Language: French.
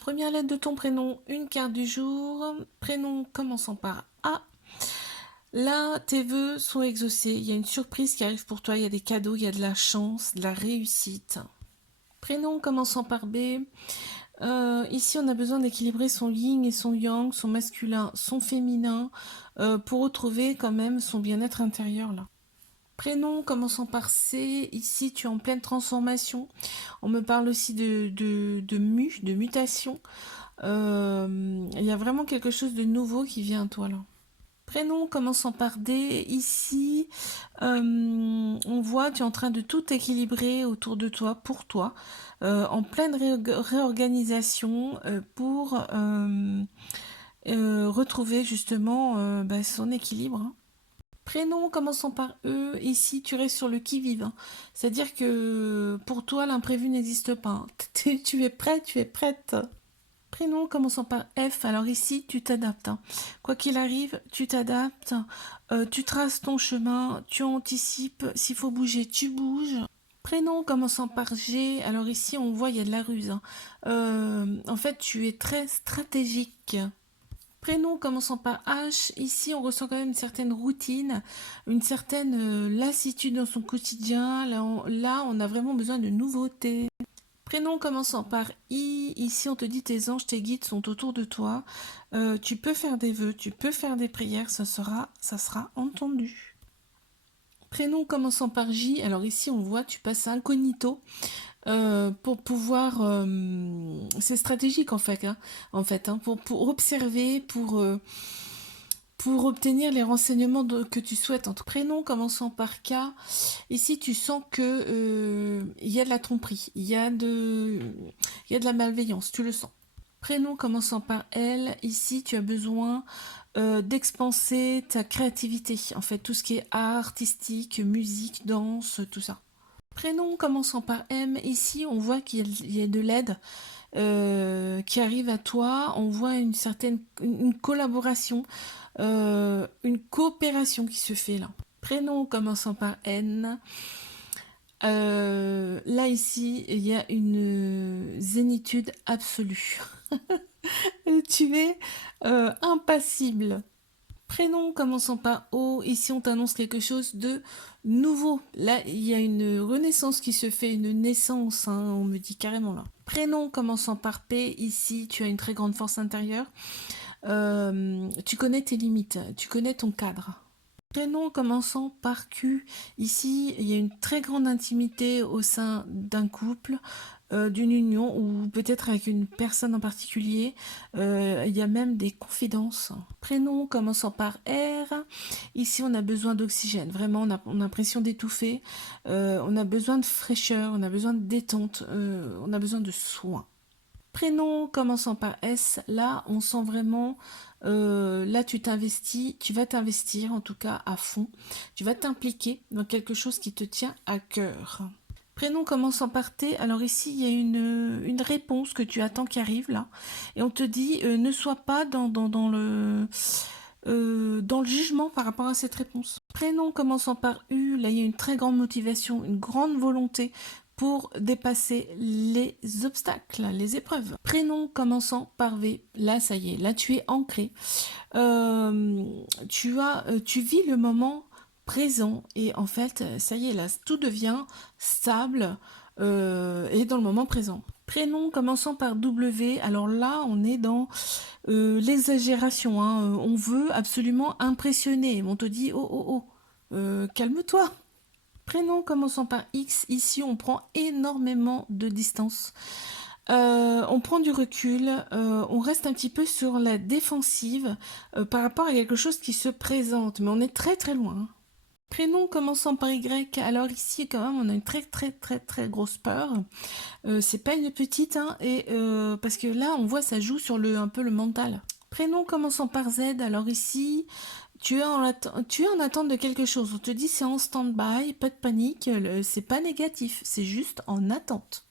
Première lettre de ton prénom, une carte du jour. Prénom commençant par A. Là, tes vœux sont exaucés. Il y a une surprise qui arrive pour toi. Il y a des cadeaux, il y a de la chance, de la réussite. Prénom commençant par B. Ici, on a besoin d'équilibrer son yin et son yang, son masculin, son féminin, pour retrouver quand même son bien-être intérieur là. Prénom commençant par C, ici tu es en pleine transformation. On me parle aussi de mutation. Il y a vraiment quelque chose de nouveau qui vient à toi là. Prénom commençant par D, ici on voit tu es en train de tout équilibrer autour de toi, pour toi, en pleine réorganisation pour retrouver justement son équilibre. Hein. Prénom commençant par E, ici tu restes sur le qui-vive. Hein. C'est-à-dire que pour toi l'imprévu n'existe pas. Hein. Tu es prêt, tu es prête. Prénom commençant par F, alors ici tu t'adaptes. Hein. Quoi qu'il arrive, tu t'adaptes. Tu traces ton chemin, tu anticipes. S'il faut bouger, tu bouges. Prénom commençant par G, alors ici on voit il y a de la ruse. Hein. En fait tu es très stratégique. Prénom commençant par H, ici on ressent quand même une certaine routine, une certaine lassitude dans son quotidien. Là, on a vraiment besoin de nouveautés. Prénom commençant par I, ici on te dit tes anges, tes guides sont autour de toi. Tu peux faire des vœux, tu peux faire des prières, ça sera entendu. Prénom commençant par J, alors ici on voit tu passes incognito. Pour pouvoir, c'est stratégique hein, pour observer, pour obtenir les renseignements que tu souhaites. En tout prénom commençant par K, ici tu sens que il y a de la tromperie, il y a de la malveillance, tu le sens. Prénom commençant par L, ici tu as besoin d'expanser ta créativité, en fait tout ce qui est art artistique, musique, danse, tout ça. Prénom commençant par M, ici on voit qu'il y a de l'aide qui arrive à toi, on voit une collaboration, une coopération qui se fait là. Prénom commençant par N, là ici il y a une zénitude absolue. Tu es impassible. Prénom commençant par O, ici on t'annonce quelque chose de nouveau. Là, il y a une renaissance qui se fait, une naissance, hein, on me dit carrément là. Prénom commençant par P, ici tu as une très grande force intérieure. Tu connais tes limites, tu connais ton cadre. Prénom commençant par Q, ici il y a une très grande intimité au sein d'un couple, d'une union ou peut-être avec une personne en particulier. Il y a même des confidences. Prénom commençant par R, ici on a besoin d'oxygène, vraiment on a l'impression d'étouffer, on a besoin de fraîcheur, on a besoin de détente, on a besoin de soins. Prénom commençant par S, là on sent vraiment, là tu t'investis, tu vas t'investir en tout cas à fond, tu vas t'impliquer dans quelque chose qui te tient à cœur. Prénom commençant par T, alors ici il y a une réponse que tu attends qui arrive là, et on te dit ne sois pas dans le jugement par rapport à cette réponse. Prénom commençant par U, là il y a une très grande motivation, une grande volonté pour dépasser les obstacles, les épreuves. Prénom commençant par V, là ça y est, là tu es ancré. Tu vis le moment présent et en fait ça y est, là tout devient stable et dans le moment présent. Prénom commençant par W, alors là on est dans l'exagération, hein. On veut absolument impressionner, on te dit calme-toi. Prénom commençant par X, ici on prend énormément de distance. On prend du recul, on reste un petit peu sur la défensive par rapport à quelque chose qui se présente, mais on est très très loin. Hein. Prénom commençant par Y, alors ici quand même on a une très très très très grosse peur. C'est pas une petite, hein, et parce que là on voit ça joue sur un peu le mental. Prénom commençant par Z, alors ici tu es en attente de quelque chose. On te dit c'est en stand-by, pas de panique, c'est pas négatif, c'est juste en attente.